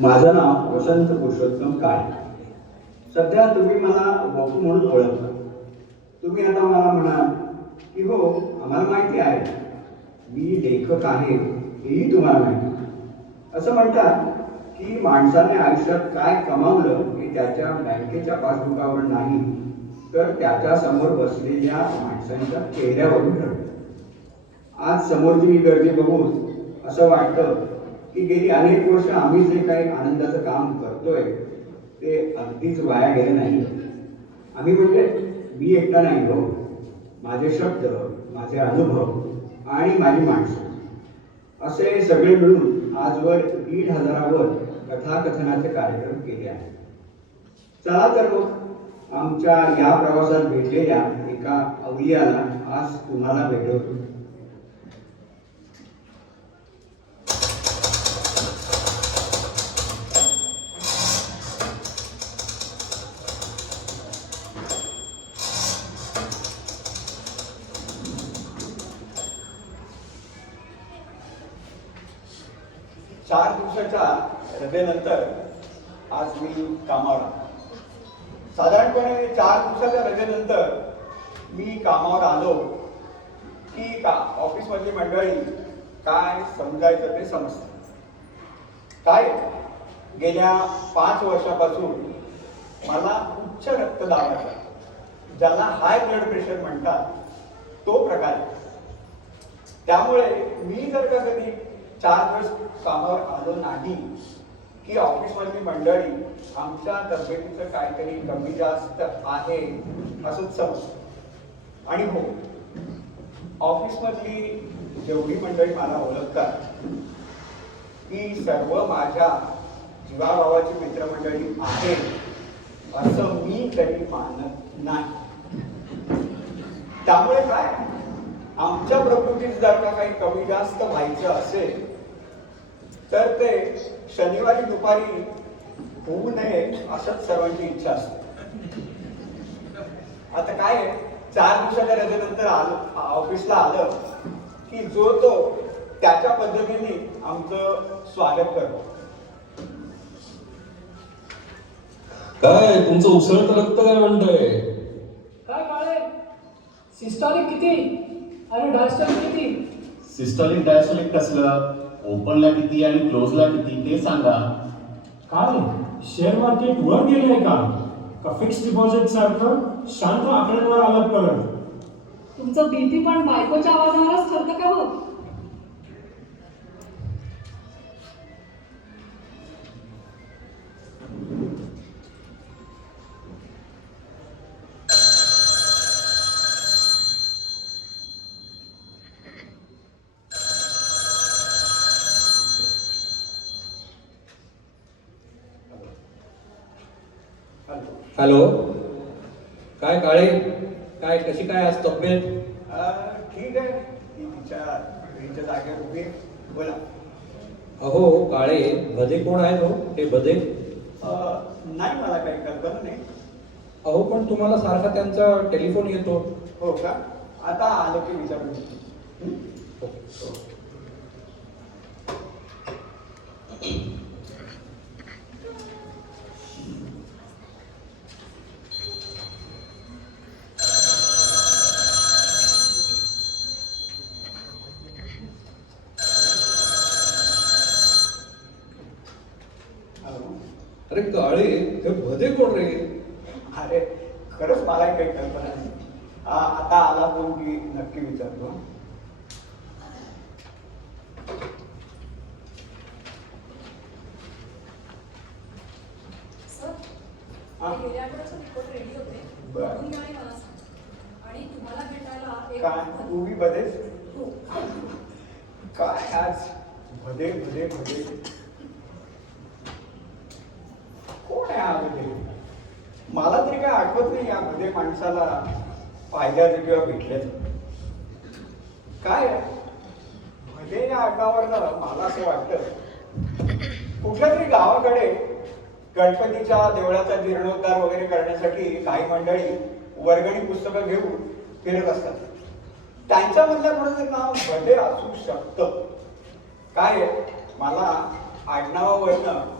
माझं नाव वसंत पुरुषोत्तम काळे. सध्या तुम्ही मला बपू म्हणून ओळखता. तुम्ही आता मला म्हणाल की हो, आम्हाला माहिती आहे, मी लेखक आहे हेही तुम्हाला माहिती. असं म्हणतात की माणसाने आयुष्यात काय कमावलं हे त्याच्या बँकेच्या पासबुकावर नाही, तर त्याच्या समोर बसलेल्या माणसांच्या चेहऱ्यावरून ठरतं. आज समोरची ही गर्दी बघून असं वाटतं की गेली अनेक वर्ष आम्ही जे काही आनंदाचं काम करतोय ते अगदीच वाया गेलं नाही. आम्ही म्हणजे मी एकटा नाही हो, माझे शब्द, माझे अनुभव आणि माझी माणसं असे सगळे मिळून आजवर 1,500वर कथाकथनाचे कार्यक्रम केले आहेत. चला तर मग आमच्या या प्रवासात भेटलेल्या एका अवलियाला आज तुम्हाला भेटवतो. 4 दिवसाच्या रजेनंतर आज मी कामावर आलो. साधारणपणे 4 दिवसाच्या रजेनंतर मी कामावर आलो की ऑफिसमधली मंडळी काय समजायचं ते समजतं. काय गेल्या 5 वर्षापासून मला उच्च रक्तदाबाचा, ज्याला हाय ब्लड प्रेशर म्हणतात, तो प्रकार आहे. त्यामुळे मी जर का कधी 4 दिवस कामावर आलो नाही की ऑफिसमधली मंडळी आमच्या तब्येतीचं काहीतरी कमी जास्त आहे असंच समजतं. आणि हो, ऑफिसमधली जेवढी मंडळी मला ओळखतात ती सर्व माझ्या जीवाभावाची मित्रमंडळी आहे असं मी तरी मानत नाही. त्यामुळे काय, आमच्या प्रकृतीत जर का काही कमी जास्त व्हायचं असेल तर ते शनिवारी दुपारी होऊ नये असंच सर्वांची इच्छा असते. आता काय, 4 दिवसाच्या रजेनंतर ऑफिसला आलं की जो तो त्याच्या पद्धतीने आमचं स्वागत करतो. काय तुमचं उसळत रक्त काय म्हणतंय? काय काळे, सिस्टॉलिक किती आणि डायस्टॉलिक किती? सिस्टॉलिक डायस्टॉलिक कसलं, ओपनला किती आणि क्लोजला किती ते सांगा. काय शेअर मार्केट वर गेलंय का फिक्स डिपॉझिट सारखं शांत आकड्यांवर आलात परत? तुमचं बीपी पण बायकोच्या आवाजावरच ठरतं का हो? हॅलो, काय काळे, काय कशी काय आज तब्येत? ठीक आहे, ती तिच्या घरीच्या जागेवर उभी आहे. बोला. अहो काळे, भदे कोण आहेत हो हे भदे? नाही, मला काही कल्पना नाही. अहो पण तुम्हाला सारखा त्यांचा टेलिफोन येतो. हो का? आता आलो की विचारून. अरे काळे, हे भदे कोण रे? अरे खरंच मला काही कल्पना नाही. आता आला फोन की नक्की विचारतो. गेल्या आठवड्याचे रिपोर्ट रेडी होते, बरं. बघून घ्या आणि मला सांगा. आणि तुम्हाला भेटायला एक काय तू बी बदेस? हो. काय आज भदे भदे भदे, कोण आहे हा भदे? मला तरी काय आठवत नाही या भदे माणसाला पाहिल्याचं किंवा भेटल्याचं. काय भदे या आडनावावरनं मला असं वाटतं कुठल्या तरी गावाकडे गणपतीच्या देवळाचा जीर्णोद्धार वगैरे करण्यासाठी काही मंडळी वर्गणी पुस्तकं घेऊन फिरत असतात. त्यांच्यामधल्या कोणाचं नाव भदे असू शकतं. काय मला आडनावावरनं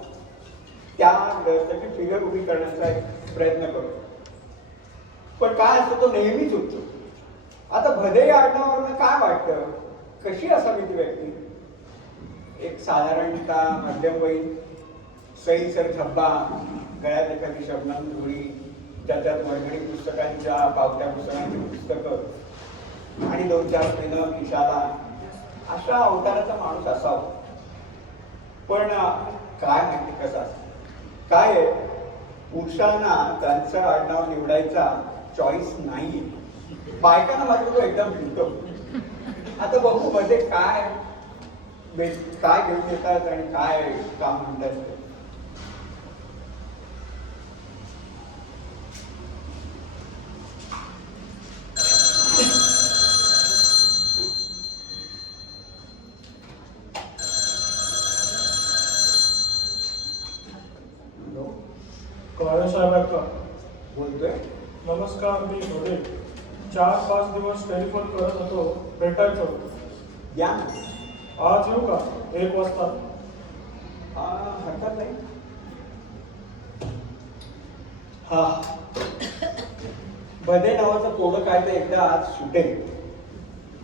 त्या त्याची फिगर उभी करण्याचा एक प्रयत्न करतो. पण काय असतं, तो नेहमी चुकतो. आता भदे या आडनावावरनं काय वाटतं, कशी असावी ती व्यक्ती? एक साधारणतः मध्यमवयीन, सैलसर झब्बा, गळ्यात एखादी शबनम धुळी, त्याच्यात वर्गणी पुस्तकांच्या पावत्या पुस्तकांची पुस्तकं आणि 2-4 पेनं खिशाला, अशा अवताराचा माणूस असावा. पण काय माहिती कसं असतं, काय आहे, पुरुषांना त्यांचं आडनाव निवडायचा चॉईस नाही. बायकांना मात्र तो एकदम फिरतो. आता बघू मध्ये काय काय घेऊन येतात आणि काय काम म्हणतात ते. काळे साहेब आहेत का? बोलतोय. नमस्कार, मी भोरे. 4-5 दिवस टेलिफोन करत होतो, भेटायचं होतं. या आज येऊ का? 1 वाजता. हरकत नाही. हा भदे नावाचं कोडं काय ते एकदा आज सुटेल.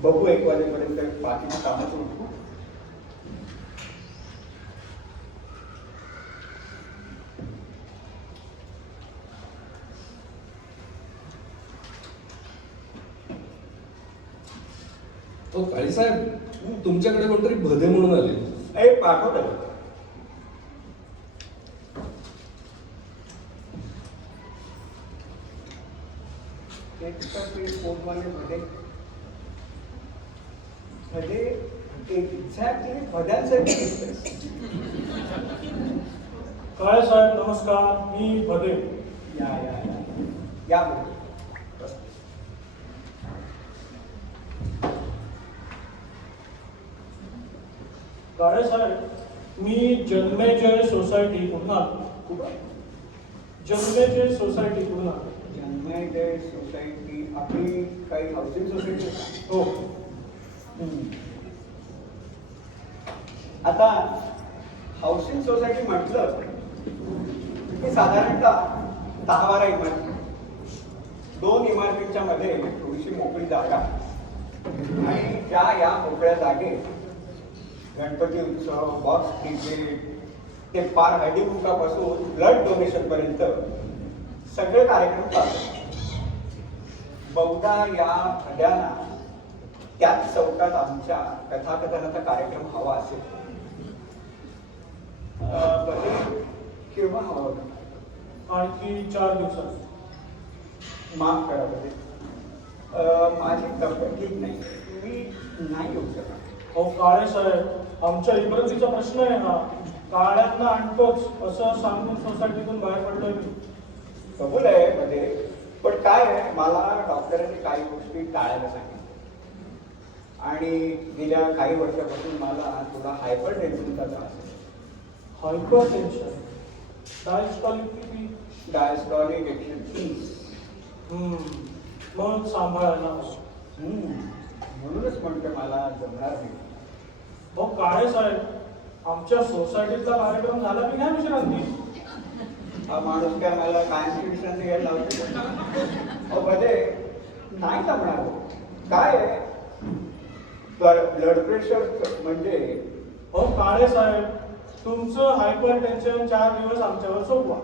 बघू 1 वाजेपर्यंत बाकीची कामं सुरू. हो काळे साहेब, तुमच्याकडे कोणतरी भदे म्हणून आले. पाठवलं. एक्झॅक्टली भद्यांसाठी काळे साहेब नमस्कार, मी भदे. या या या या बोल. काळे साहेब, मी जन्मेजय सोसायटी पुन्हा. जन्मेजय सोसायटी पुन्हा. जन्मेजय सोसायटी आपली काही हाऊसिंग सोसायटी. हो. आता हाऊसिंग सोसायटी म्हटलं की साधारणतः 10-12 इमारती, 2 इमारतींच्या मध्ये थोडीशी मोकळी जागा आणि त्या या मोकळ्या जागेत गणपती उत्सव, बॉक्स क्रिकेट ते पार हळदी कुंकापासून ब्लड डोनेशन पर्यंत सगळे कार्यक्रम चालतात. बहुधा या भद्यांना त्याच चौकात आमच्या कथाकथनाचा कार्यक्रम हवा असेल. केव्हा हवा होता? आणखी 4 दिवसात. माफ करा बरे, माझी तब्येत ठीक नाही, मी नाही येऊ शकत. हो काळे साहेब, आमच्या इब्रतीचा प्रश्न आहे हा. काळ्यांना आणतोच असं सांगून सोसायटीतून बाहेर पडलोय मी. कबूल आहे मध्ये, पण काय आहे, मला डॉक्टरांनी काही गोष्टी टाळायला सांगितल्या आणि गेल्या काही वर्षापासून मला थोडा हायपर टेन्शनचा त्रास आहे. हायपर टेन्शन, डायस्टॉलिक किती? डायस्टॉलिक 130. मग सांभाळायला. म्हणूनच म्हणते मला जमणार नाही. हो काळे साहेब, आमच्या सोसायटीतला कार्यक्रम झाला की घ्या विश्रांती. हा माणूस काय मला कायमची विश्रांती घ्यायला लावतो? मध्ये नाही जमणार. काय आहे, ब्लड प्रेशर म्हणजे? हो काळे साहेब, तुमचं हायपर टेन्शन 4 दिवस आमच्यावर सोपवा.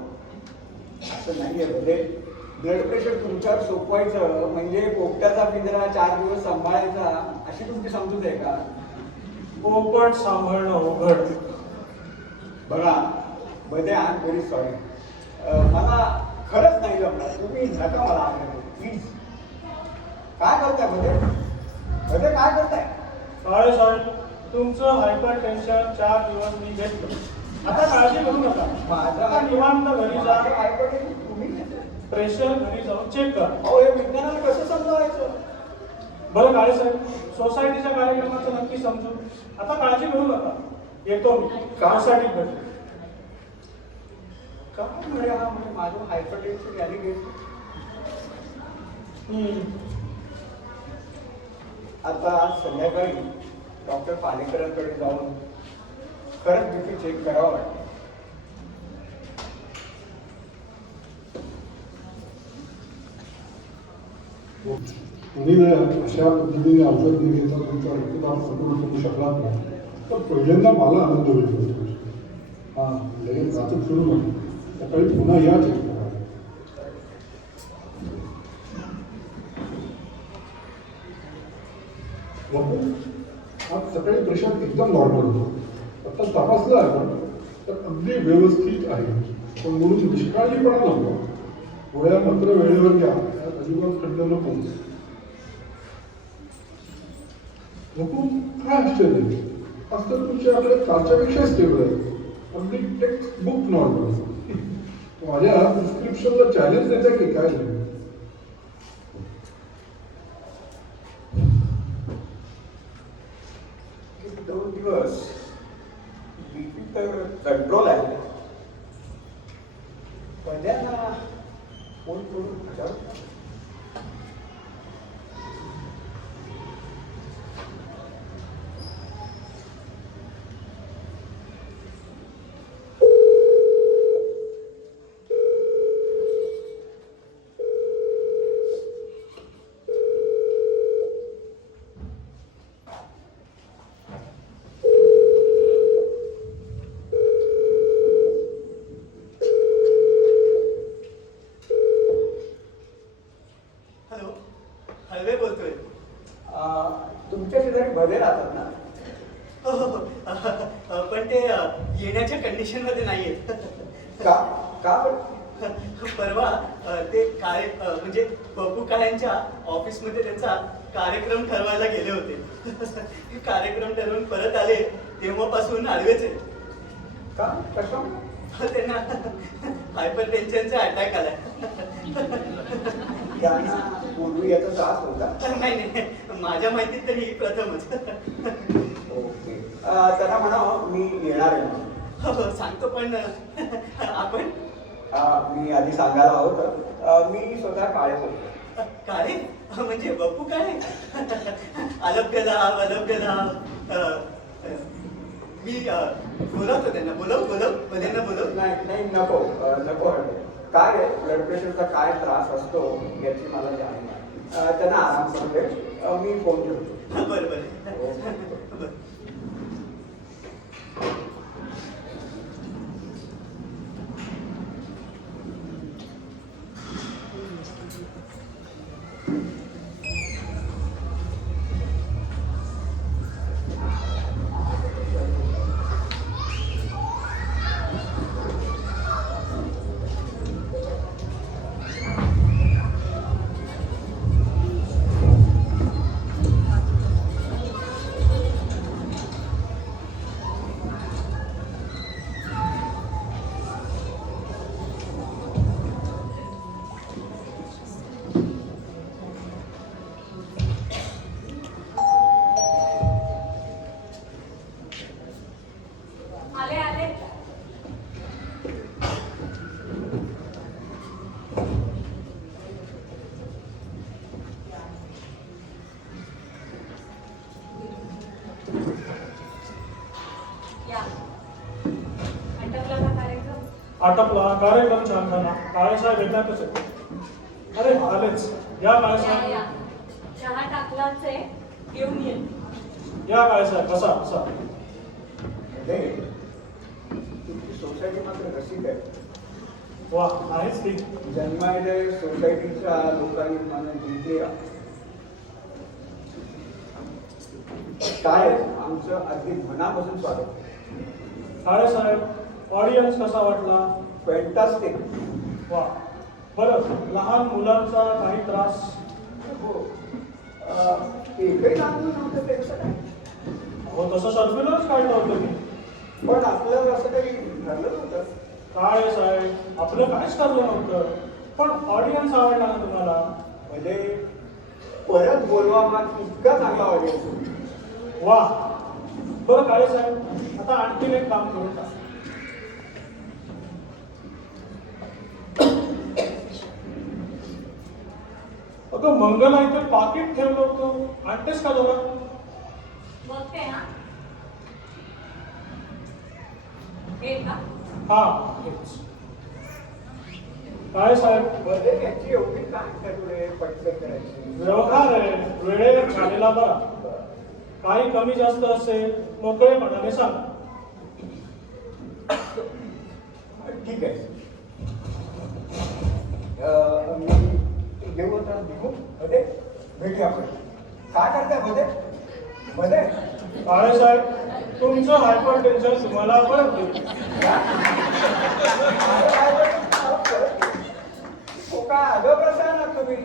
असं नाहीये मध्ये. ब्लड प्रेशर तुमच्यावर सोपवायचं म्हणजे पोपट्याचा पिंजरा 4 दिवस सांभाळायचा, अशी तुमची समजूत आहे का? पोपट सांभाळणं अवघड. बघा मध्ये आय एम व्हेरी सॉरी, मला खरंच नाही जमणार. तुम्ही नका मला आग्रह प्लीज. काय करताय मध्ये? मध्ये काय करताय? काळे साहेब, तुमचं हायपर टेन्शन 4 दिवस मी घेतलं. आता काळजी करू नका. आता निवांत घरी जा. तुम्ही प्रेशर घरी जाऊन चेक करा. अहो हे विज्ञानाला कसं समजावायचं? बरं काळे साहेब, सोसायटीच्या कार्यक्रमाचं नक्की समजू. आता काळजी करू नका, येतो मी सोसायटीत भेटू. काय म्हणे हा, म्हणजे माझं हायपर टेन्शन याने घेत. आता आज संध्याकाळी डॉक्टर पालेकरांकडे जाऊन खरंच बीपी चेक करावं वाटतं. तुम्ही जर अशा पद्धतीने औषध न घेता तुमचा रक्तदाब कंट्रोल करू शकलात ना तर पहिल्यांदा मला आनंद होईल. हां लगेच जातच करू नका, सकाळी पुन्हा या चेक करा. बापू, आज सकाळी प्रेशर एकदम नॉर्मल होतं. आता तपासलं आपण तर अगदी व्यवस्थित आहे, पण म्हणून निष्काळजीपणा नको. गोळ्या मात्र वेळेवर घ्या, त्यात अजिबात खंड नको. नको काय आश्चर्य, आज तर तुमच्या आपल्या कालच्यापेक्षा स्टेबल आहे, अगदी टेक्स्ट बुक नॉर्मल. माझ्या प्रिस्क्रिप्शनला चॅलेंज देता की काय? 2 दिवस बीपी तर कंट्रोल आहे. पहिल्यांदा फोन करून विचारू. हॅलो, हळवे बोलतोय. तुमच्या शेजारी भले राहतात ना? हो हो हो. पण ते येण्याच्या कंडिशन मध्ये नाहीयेत. का का बरं? परवा ते म्हणजे बबू काळ्यांच्या ऑफिसमध्ये त्यांचा कार्यक्रम ठरवायला गेले होते. कार्यक्रम ठरवून परत आले तेव्हापासून आडवेच आहे. का कशा? त्यांना हायपर टेन्शनचा अटॅक आलाय. त्यांना पूर्वी याचा त्रास होता? नाही नाही, माझ्या माहितीत तरी ही प्रथमच. ओके, त्यांना म्हणा मी येणार आहे म्हणून. हो हो सांगतो, पण आपण मी आधी सांगायला हवं मी स्वतः काळे बोलतो. काळे म्हणजे बप्पू काळे? अलभ्य लाभ, अलभ्य लाभ. मी बोलवतो त्यांना. त्यांना बोलव. नाही नको नको. काय ब्लड प्रेशरचा काय त्रास असतो याची मला जाणीव आहे. त्यांना आराम करू दे, मी फोन ठेवतो. बरं बरं. आले आले. या आटपला का कार्यक्रम? आटपला कार्यक्रम छान झाला. काळेसाहेब येतातच आहे. अरे आलेच. या या काळेसाहेब. या चहा टाकलाच आहे, घेऊन ये. या काळेसाहेब, बसा बसा. तुमची सोसायटी मात्र रसिक आहे. वा आहेच ती. जन्मायले सोसायटीच्या लोकांनी मला जिथे काय आमचं अगदी मनापासून स्वागत. काळेसाहेब ऑडियन्स कसा वाटला? फॅन्टास्टिक. वा बरं, लहान मुलांचा काही त्रास? हो, एकही लहान नव्हतं ते कसं काय? हो तसं सर्क्युलरच काढलं होतं मी. पण आपलं असं काही ठरलं नव्हतं. काळेसाहेब आपलं काहीच ठरलं नव्हतं, पण ऑडियन्स आवडला ना तुम्हाला? म्हणजे परत बोलवा मग इतका चांगला ऑडियन्स. वा बरं काळेसाहेब, आता आणखीन एक काम करू का? अगं मंगला इथे पाकिट ठेवलं होतं, आणतेस का जरा? बघते हा. हे का? हा हेच. काय साहेब मध्ये याची एवढी काय ठरवले पटकन करायची व्यवहार आहे, वेळेवर झालेला बरा. काही कमी जास्त असेल मोकळेपणाने सांगा. ठीक आहे. मी घेऊ आता निघू मध्ये भेटूया आपण. काय करताय मध्ये मध्ये काळे साहेब तुमचं हायपर टेन्शन तुम्हाला परत देऊ. हो काय अगं प्रसार ना तुम्ही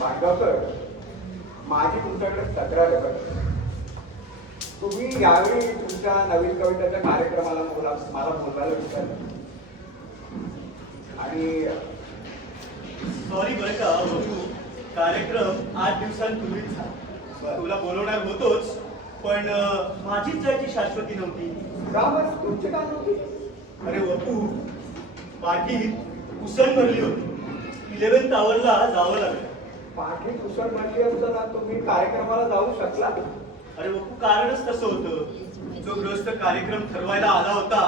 पांडवकर माझी तुमच्याकडे तक्रार आहे बरं. तुम्ही यावेळी तुमच्या नवीन कवितेच्या कार्यक्रमाला मला बोलवायला विचारलं आणि सॉरी बरं का बघू, कार्यक्रम 8 दिवसांपूर्वीच झाला. तुला बोलवणार होतोच, पण माझीच जायची शाश्वती नव्हती. रामच तुमची काय नव्हती. अरे वपू, पाठीत उसण भरली होती. 11th आवरला जावं लागलं. पाठी कुसळ म्हणली असताना तुम्ही कार्यक्रमाला जाऊ शकला. अरे वपू, कारणच तसं होतं. जो ग्रस्त कार्यक्रम ठरवायला आला होता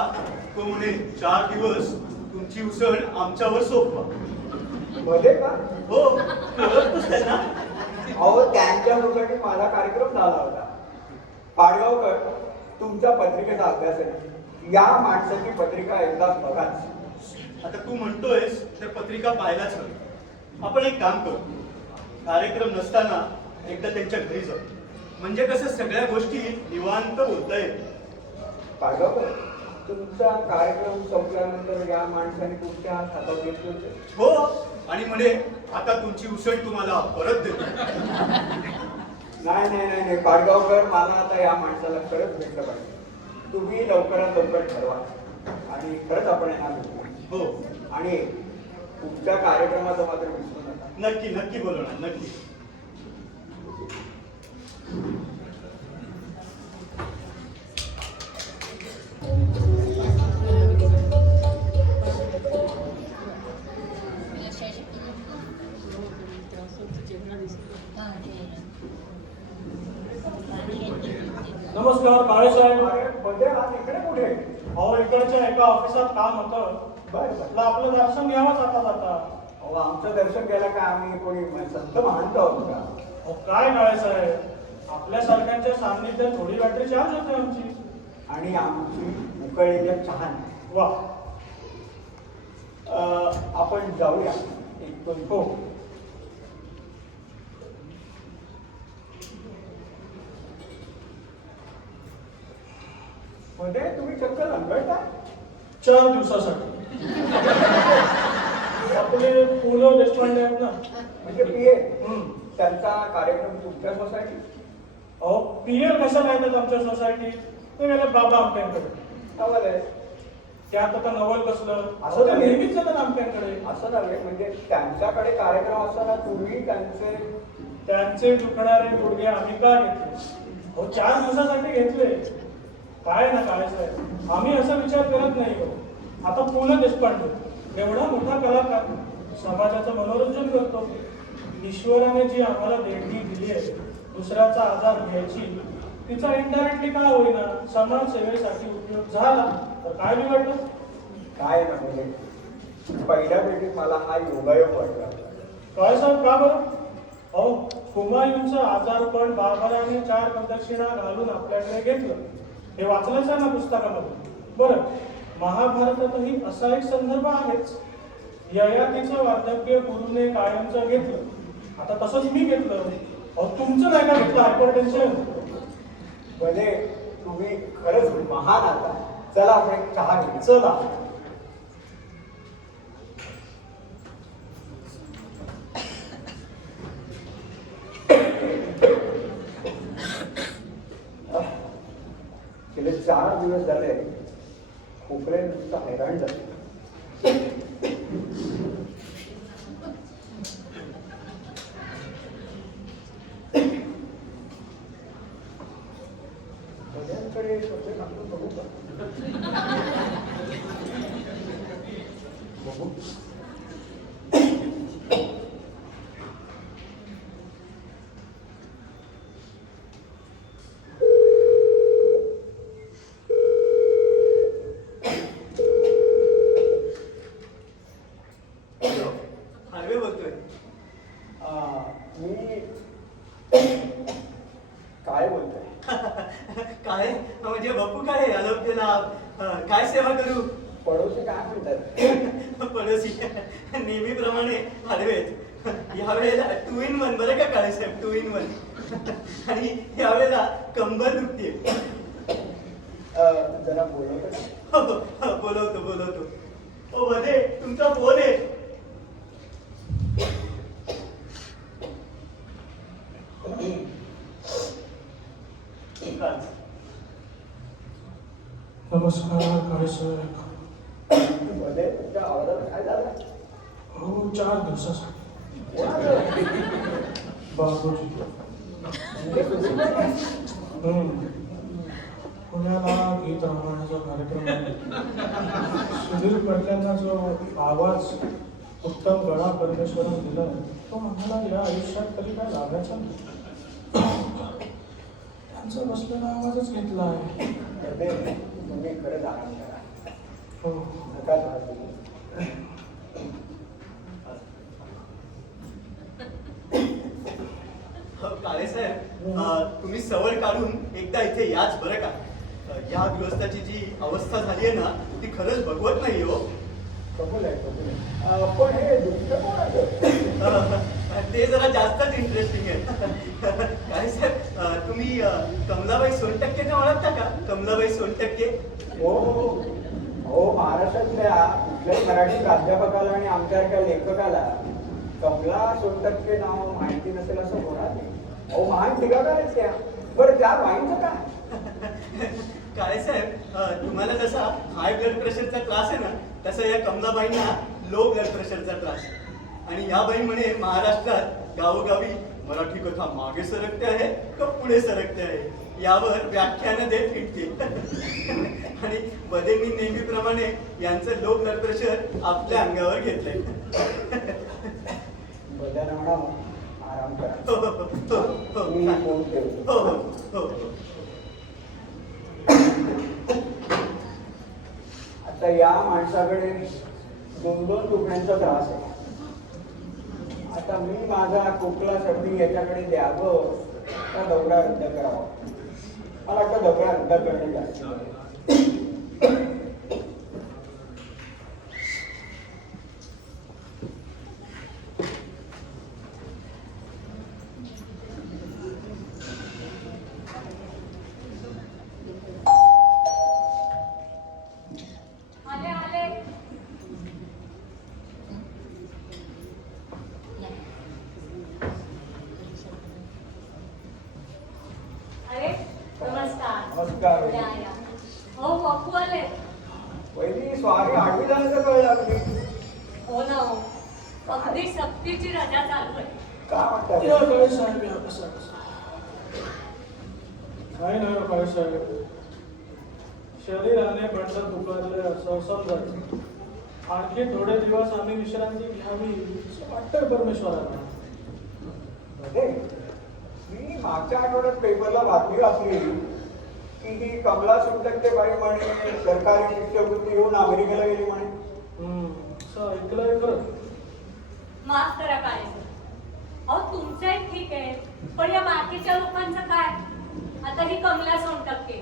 तो म्हणे 4 दिवस तुमची उसण आमच्यावर सोपवा. मध्ये का हो, ओळखतोस त्यांना? अहो त्यांच्यासाठी माझा कार्यक्रम झाला होता. पाडगावकर तुमच्या पत्रिकेचा अभ्यास आहे. या माणसाची पत्रिका एकदा बघाच. आता तू म्हणतोयस तर पत्रिका पाहायलाच हवी. आपण एक काम करू, कार्यक्रम नसताना एकदा त्यांच्या घरी जाऊ. म्हणजे कसं सगळ्या गोष्टी निवांत बोलता येईल. पाडगावकर तुमचा कार्यक्रम संपल्यानंतर या माणसाने तुमच्या हातात घेतले होते. हो, आणि म्हणे आता तुमची उसळ तुम्हाला परत देतो. नाही नाही नाही नाही पाडगावकर, मला आता या माणसाला खरंच भेटलं पाहिजे. तुम्ही लवकरात लवकर ठरवा आणि खरंच आपण यांना भेटू. हो, आणि तुमच्या कार्यक्रमाचं मात्र विसरू नका. नक्की नक्की बोलवणार, नक्की. नमस्कार काळे साहेब. अरे मध्ये आज इकडे कुठे? अहो इकडच्या एका ऑफिसात काम होतं. बरं म्हटलं आपलं दर्शन घ्यावं जाता जाता. अहो आमचं दर्शन घ्यायला काय आम्ही कोणी संत मानतो आहोत का? अहो काय काळे साहेब, आपल्यासारख्यांच्या सान्निध्यात थोडी बॅटरी चार्ज होते आमची. आणि आमची उकळलेल्या चहा. वा. आपण जाऊया एक दोन. हो. मध्ये तुम्ही चक्क लंगडता. 4 दिवसासाठी. आपले पु ल देशपांडे आहेत ना. म्हणजे पीए हम्म. त्यांचा कार्यक्रम तुमच्या सोसायटी. अहो पीएल कशाला येतात आमच्या सोसायटीत? ते गेले बाबा आमट्यांकडे. नवल आहे. त्यात आता नवल कसलं असं असं तर नाही. नेहमीच येतात आमट्यांकडे. असं नव्हे, म्हणजे त्यांच्याकडे कार्यक्रम असताना तुम्ही त्यांचे दुखणारे गुडघे आम्ही का घेतले? हो 4 दिवसासाठी घेतले. काय ना काय साहेब, आम्ही असा विचार करत नाही हो. आता पु ल देशपांडे एवढा मोठा कलाकार समाजाचं मनोरंजन करतो. ईश्वराने जी आम्हाला देणगी दिली आहे दुसऱ्याचा आधार घ्यायची, तिचा इनडायरेक्टली का होईना समाजसेवेसाठी उपयोग झाला तर काय बिघडलं? काय ना म्हणजे पहिल्या भेटीत मला हा योगायोग वाटला. काय साहेब का बरं? अहो हुमायूनचं आजारपण बाबराने 4 प्रदक्षिणा घालून आपल्याकडे घेतलं. हे वाचलंच आहे ना पुस्तकामध्ये. बरं, महाभारतातही असा एक संदर्भ आहेच. ययातीचं वार्धक्य गुरुने कायमचं घेतलं. आता तसंच मी घेतलं. अहो तुमचं नाही का घेतलं हायपर टेन्शन? म्हणजे तुम्ही खरंच महान आता. चला आपण एक चहा घेऊ. चला. गेले 4 दिवस झाले खोकले नुसतं हैराण झाले. सगळ्यांकडे कपडे टाकून बघू का? बघू. काय बोलताय? काय म्हणजे बापू काय आलोक्यला काय सेवा करू? पडोशी काय म्हणतात? पडोसी नेहमीप्रमाणे हरवेत. यावेळेला 2 in 1 बरं का काळे साहेब, 2 in 1. आणि यावेळेला कंबर दुखते. जरा बोलवतो. बोलवतो. ओ बदे तुमचा फोन आहे. नमस्कार काळे साहेब. मध्ये तुमच्या आवाजात काय झालं? हो 4 दिवसासाठी बाबूजी पुण्याला गीत रामायणाचा कार्यक्रम आहे. सुधीर फडक्यांना जो आवाज उत्तम गळा परमेश्वराने दिला तो आम्हाला या आयुष्यात तरी काय लागायचा नाही. त्यांचा बसलेला आवाजच घेतला आहे. तुम्ही खरंच आराम करा. हो नका त्रास देऊ. काळे साहेब तुम्ही सवड काढून एकदा इथे याच बरं का. या गृहस्थाची जी अवस्था झाली आहे ना ती खरंच बघवत नाही हो. कबूल आहे. पण हे दुसरं कोणाचं? ते जरा जास्तच इंटरेस्टिंग आहे. काळे साहेब तुम्ही कमलाबाई सोनटक्केंना ओळखता का? कमलाबाई सोनटक्के. हो महाराष्ट्रातल्या कुठल्याही मराठी प्राध्यापकाला आणि आमच्यासारख्या लेखकाला कमला सोनटक्के नाव माहिती नसेल असं होणार नाही. महान टीकाकारच त्या. बरं त्या बाईंचं काय? काळे साहेब तुम्हाला जसा हाय ब्लड प्रेशरचा त्रास आहे ना तसा या कमलाबाईंना लो ब्लड प्रेशरचा त्रास आहे. आणि या बाई म्हणे महाराष्ट्रात गावोगावी मराठी कथा मागे सरकते आहे का पुढे सरकते आहे यावर व्याख्यानं देत फिरते. आणि बदेंनी नेहमीप्रमाणे यांचं लो ब्लड प्रेशर आपल्या अंगावर घेतलंय. बदल म्हणा आराम करा. हो. मी फोन ठेवतो. हो. आता या माणसाकडे 2 दुखण्यांचा त्रास आहे. आता मी माझा खोकला सर्दी याच्याकडे द्यावं का दौरा रद्द करावा? मला वाटतं दौरा रद्द करणे जास्त बरं. नमस्कार. हो पप्पू आले. पहिली स्वारी आडवी जाण्याचं कळलं आपली. हो ना हो. अगदी सक्तीची रजा चालू आहे. काय म्हणतात? या काळे साहेब या कसा काय नाही काळे साहेब. शरीराने बंड पुकारले असं समजत. आणखी थोडे दिवस आम्ही विश्रांती घ्यावी असं वाटतंय परमेश्वराला. मी मागच्या आठवड्यात पेपरला बातमी वाचली की ही कमला सोनटक्के बाई म्हणे सरकारी शिष्यवृत्ती घेऊन अमेरिकेला गेली म्हणे. असं ऐकलंय खरं. माफ करा काय अहो तुमचं ठीक आहे पण या बाकीच्या लोकांचं काय? आता ही कमला सोनटक्के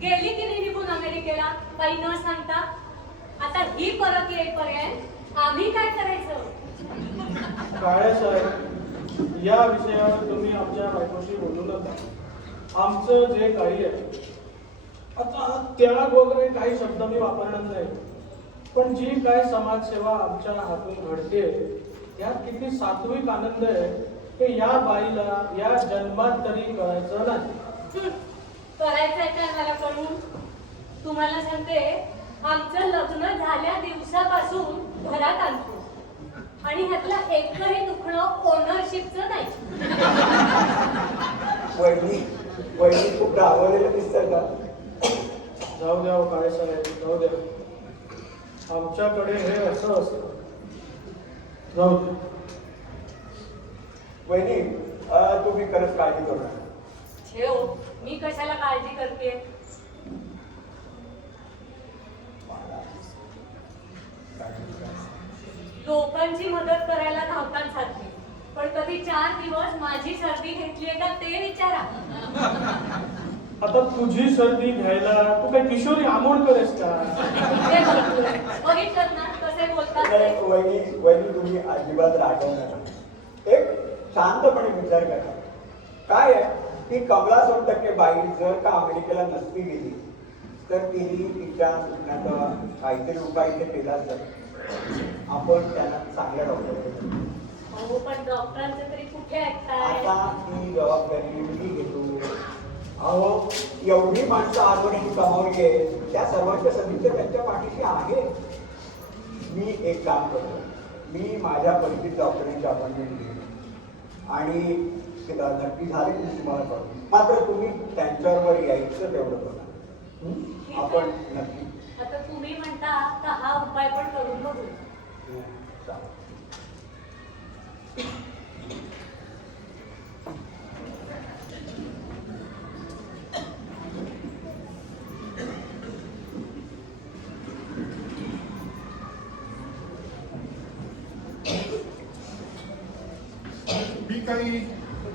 गेली की नाही निघून अमेरिकेला काही न सांगता. आता ही परत येईपर्यंत आम्ही काय करायचं? काळे साहेब या विषयावर तुम्ही आमच्या बायकोशी बोलू नका. आमचं जे काही आहे आता त्याग वगैरे काही शब्द मी वापरणार नाही. पण जी काय समाजसेवा आमच्या हातून घडते यात किती सात्विक आनंद आहे की या बाईला या जन्मात तरी कळायचं नाही. करायचंय का मला कळून? तुम्हाला सांगते आमचं लग्न झाल्या दिवसापासून घरात आणतो आणि ह्यातला एकही दुखणं ओनरशिपचं नाही. वहिनी खूप डावलेलं दिसतं का? जाऊ द्या काळे साहेब जाऊ द्या. आमच्याकडे हे असं असतं. जाऊ द्या. वहिनी तुम्ही खरंच काळजी करू नका. ठेव मी कशाला काळजी करते? लोकांची मदत करायला धावतात सारखे पण कधी 4 दिवस माझी सर्दी घेतलीये का ते विचारा. आता तुझी सर्दी घ्यायला तू काय किशोरी आमोणकर आहेस का? ते बघतोय. बघितलं ना कसे बोलतात ते. वहिनी तुम्ही अजिबात रागवू नका. एक शांतपणे विचार करा. काय आहे की कमला 100% बाई जर का अमेरिकेला नसती गेली तर तिने तिच्या सुटण्याचा काहीतरी उपाय इथे केला असता. आपण त्यांना चांगल्या डॉक्टर हो पण डॉक्टरांचं तरी कुठे ऐकताय. आता ती जबाबदारी मी घेतो. अहो एवढी माणसं आजवणी कमावली आहे त्या सर्वांच्या सदिच्छा त्यांच्या पाठीशी आहे. मी एक काम करतो. मी माझ्या परिचित डॉक्टरांची अपॉइंटमेंट घेईन आणि नक्की झाली की तुम्हाला कळतो. मात्र तुम्ही त्यांच्याबरोबर यायचं तेवढं बघा. आपण नक्की आता तुम्ही म्हणता तर हा उपाय पण करून बघू. चालेल. मी काही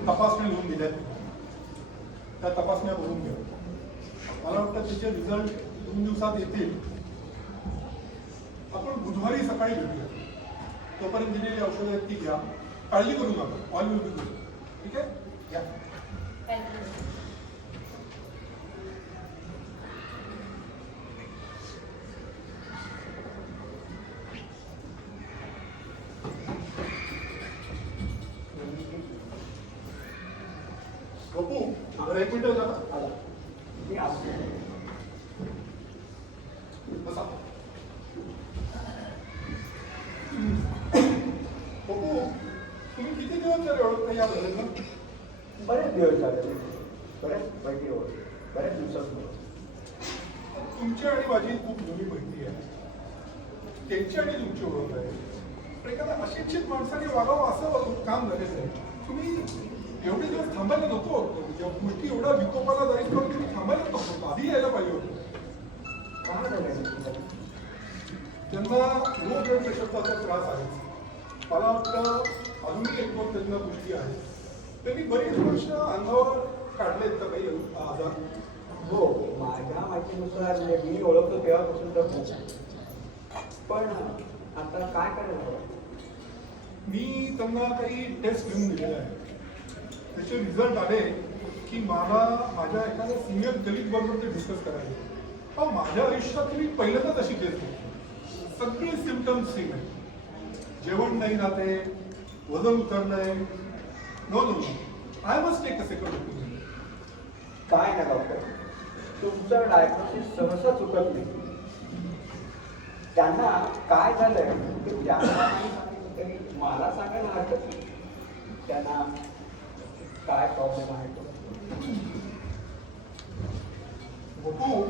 तपासण्या लिहून दिल्यात, त्या तपासण्या बघून घ्या. मला वाटतं त्याचे रिझल्ट 2 दिवसात येतील. आपण बुधवारी सकाळी भेटूया. तोपर्यंत दिलेली औषधं आहेत ती घ्या. काळजी करू नका. All will be good. ठीक आहे? घ्या. थँक्यू. बघू जरा 1 मिनिट झाला. आला. मी असतो. बसा. बघू तुम्ही किती दिवस जर ओळखता या बद्दल? बरेच दिवस झाले. बरेच पैकी होत. बरेच दिवसात तुमची आणि माझी खूप जुनी मैत्री आहे. त्यांची आणि तुमची ओळख आहे. पण एखाद्या अशिक्षित माणसाने वागावं असं काम झालेलं आहे. तुम्ही एवढे दिवस थांबायला नको होतं. ज्या गोष्टी एवढ्या विकोपाला जाईल तर तुम्ही थांबायला नको होतं. आधी यायला पाहिजे होतं. काय झालं? त्यांना लो ब्लड प्रेशरचा असा त्रास आहे. मला वाटतं अजूनही 1-2 त्यांना गोष्टी आहेत. त्यांनी बरीच वर्ष अंगावर काढलेत का काही आजार? हो माझ्या माहितीनुसार म्हणजे मी ओळखतो तेव्हापासून तर खूप. पण आता काय करायला? मी त्यांना काही टेस्ट घेऊन दिलेले आहे. त्याचे रिझल्ट आले की मला माझ्या एखाद्या सिनियर कलिग बरोबर ते डिस्कस करायचे. अहो माझ्या आयुष्यात मी पहिल्यांदाच अशी केस घेतली. सगळे सिम्पटम्स सेम आहे. जेवण नाही जाते, वजन उतरलंय. No no I must take a second opinion. काय ना डॉक्टर तुमचं डायग्नोसिस सहसा चुकत नाही. त्यांना काय झालंय ते त्यांना तरी मला सांगायला हरकत नाही. त्यांना काय प्रॉब्लेम आहे तो. बघू